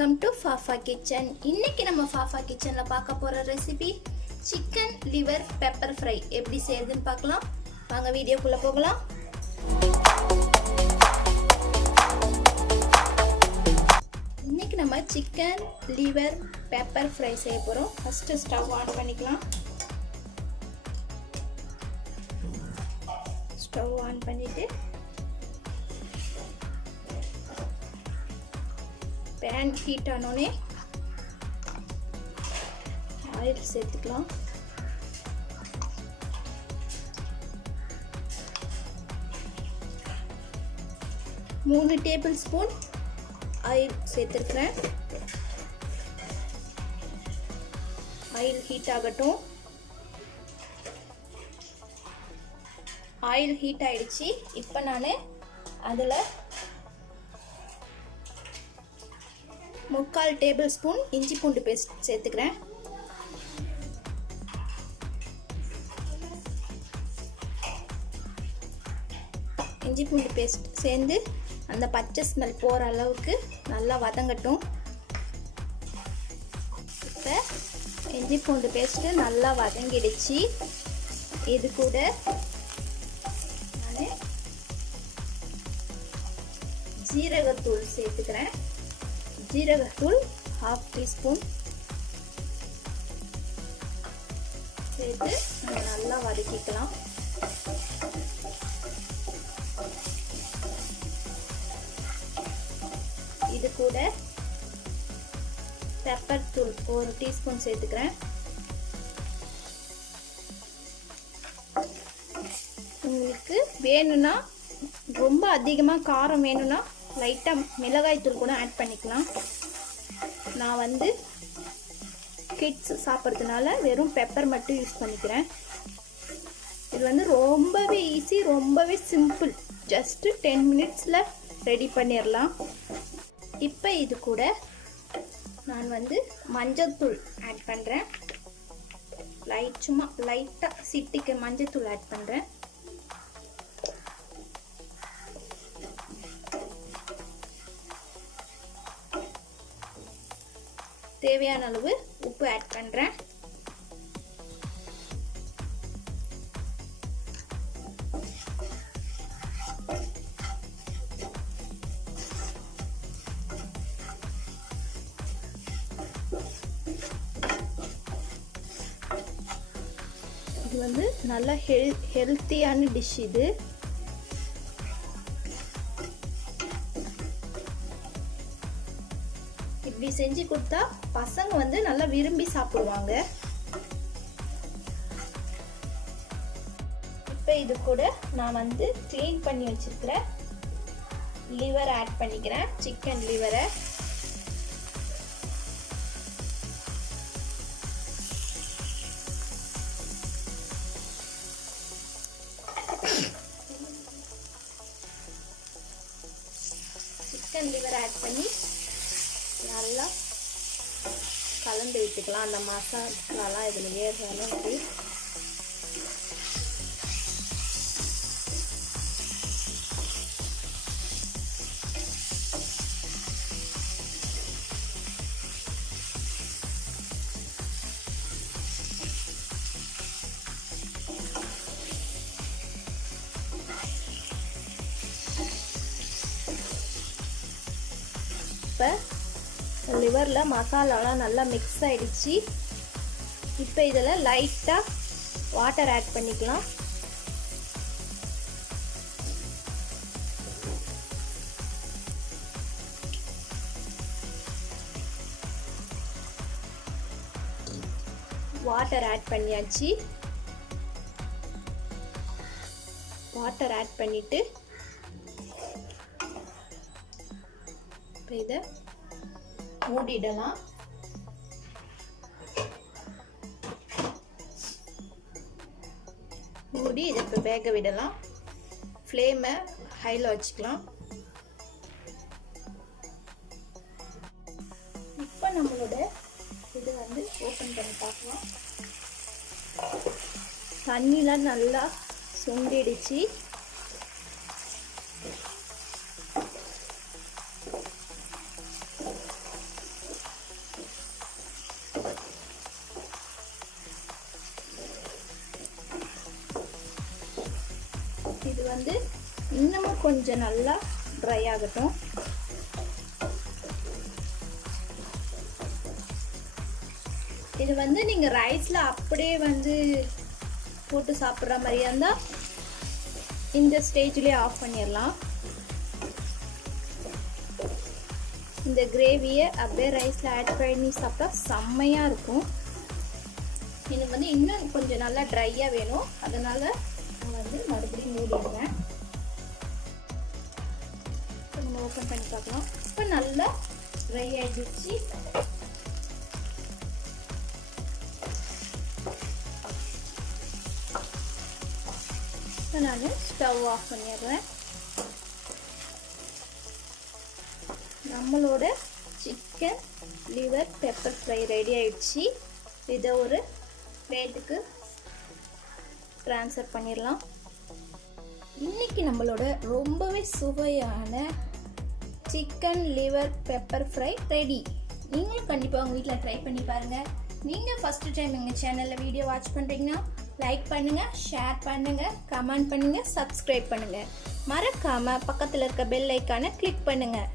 Welcome to FaFa kitchen. இன்னைக்கு நம்ம ஃபாஃபா கிச்சன்ல பார்க்க போற recipe chicken liver pepper fry. எப்படி செய்யறதுன்னு பார்க்கலாம். வாங்க வீடியோக்குள்ள போகலாம். இன்னைக்கு நம்ம சிக்கன் லிவர் பெப்பர் ஃப்ரை செய்ய போறோம். ஃபர்ஸ்ட் ஸ்டவ் ஆன் பண்ணிக்கலாம். ஸ்டவ் ஆன் பண்ணிட்டு பேன் ஹீட் ஆனோடனே ஆயில் சேர்த்துக்கலாம். மூணு டேபிள் ஸ்பூன் ஆயில் சேர்த்துருக்கிறேன். ஆயில் ஹீட் ஆகட்டும். ஆயில் ஹீட் ஆயிடுச்சு. இப்போ நான் அதில் 3/4 டேபிள் ஸ்பூன் இஞ்சி பூண்டு பேஸ்ட் சேர்த்துக்கிறேன். இஞ்சி பூண்டு பேஸ்ட் சேர்ந்து அந்த பச்சை ஸ்மெல் போகிற அளவுக்கு நல்லா வதங்கட்டும். இப்போ இஞ்சி பூண்டு பேஸ்ட்டு நல்லா வதங்கிடுச்சு. இது கூட நான் ஜீரகத்தூள் சேர்த்துக்கிறேன். ஜீரகத்தூள் 1/2 டீஸ்பூன் சேர்த்து நல்லா வதக்கிக்கலாம். இது கூட பெப்பர் தூள் 1 டீஸ்பூன் சேர்த்துக்கிறேன். உங்களுக்கு வேணும்னா ரொம்ப அதிகமாக காரம் வேணும்னா லைட்டாக மிளகாய் தூள் கூட ஆட் பண்ணிக்கலாம். நான் கிட்ஸ் சாப்பிட்றதுனால வெறும் பெப்பர் மட்டும் யூஸ் பண்ணிக்கிறேன். இது ரொம்பவே ஈஸி, ரொம்பவே சிம்பிள். ஜஸ்ட்டு 10 மினிட்ஸில் ரெடி பண்ணிடலாம். இப்போ இது கூட நான் மஞ்சள்தூள் ஆட் பண்ணுறேன். சும்மா லைட்டாக சிட்டிக்கு மஞ்சள்தூள் ஆட் பண்ணுறேன். தேவையான அளவு உப்பு ஆட் பண்ணுறேன். இது நல்ல ஹெல்த்தியான டிஷ். இது இப்படி செஞ்சு கொடுத்தா பசங்க நல்லா விரும்பி சாப்பிடுவாங்க. இப்போ இது கூட நான் க்ளீன் பண்ணி வச்சிருக்கிற லிவர் ஆட் பண்ணிக்கிறேன். சிக்கன் லிவரை ஆட் பண்ணி நல்லா கலந்து விட்டுக்கலாம். அந்த மசாலாலாம் இதில் ஏறுற அளவுக்கு. இப்போ லிவரில் மசாலாலாம் நல்லா மிக்ஸ் ஆகிடுச்சு. இப்போ இதில் லைட்டாக வாட்டர் ஆட் பண்ணிக்கலாம். வாட்டர் ஆட் பண்ணியாச்சு. வாட்டர் ஆட் பண்ணிவிட்டு இதை மூடிடலாம். மூடி இதை இப்போ வேக விடலாம். ஃப்ளேமை ஹையில் வச்சுக்கலாம். இப்போ நம்மளோட இது ஓப்பன் பண்ணி பார்க்கலாம். தண்ணிலாம் நல்லா சுண்டிடுச்சு. வந்து இன்னமும் கொஞ்சம் நல்லா ட்ரை ஆகட்டும். இது வந்து நீங்கள் ரைஸில் அப்படியே வந்து போட்டு சாப்பிட்ற மாதிரியா இருந்தால் இந்த ஸ்டேஜ்லேயே ஆஃப் பண்ணிடலாம். இந்த கிரேவியை அப்படியே ரைஸில் ஆட் பண்ணி சாப்பிட்டா செம்மையாக இருக்கும். இது வந்து இன்னும் கொஞ்சம் நல்லா ட்ரையாக வேணும், அதனால் நான் வந்து மறுபடியும் மூடிடுவேன். நம்ம ஓப்பன் பண்ணி பார்க்கலாம். இப்போ நல்லா ட்ரை ஆகிடுச்சு. நான் ஸ்டவ் ஆஃப் பண்ணிடுறேன். நம்மளோட chicken liver pepper fry ready ஆயிடுச்சு. இதை ஒரு பிளேட்டுக்கு ட்ரான்ஸ்ஃபர் பண்ணிடலாம். இன்னைக்கு நம்மளோட ரொம்பவே சுவையான chicken liver pepper fry ready. நீங்களும் கண்டிப்பாக உங்கள் வீட்டில் ட்ரை பண்ணி பாருங்கள். நீங்கள் ஃபஸ்ட்டு டைம் எங்கள் சேனலில் வீடியோ வாட்ச் பண்ணுறீங்கன்னா லைக் பண்ணுங்கள், ஷேர் பண்ணுங்கள், கமெண்ட் பண்ணுங்கள், சப்ஸ்கிரைப் பண்ணுங்கள். மறக்காமல் பக்கத்தில் இருக்க பெல் ஐக்கானை கிளிக் பண்ணுங்கள்.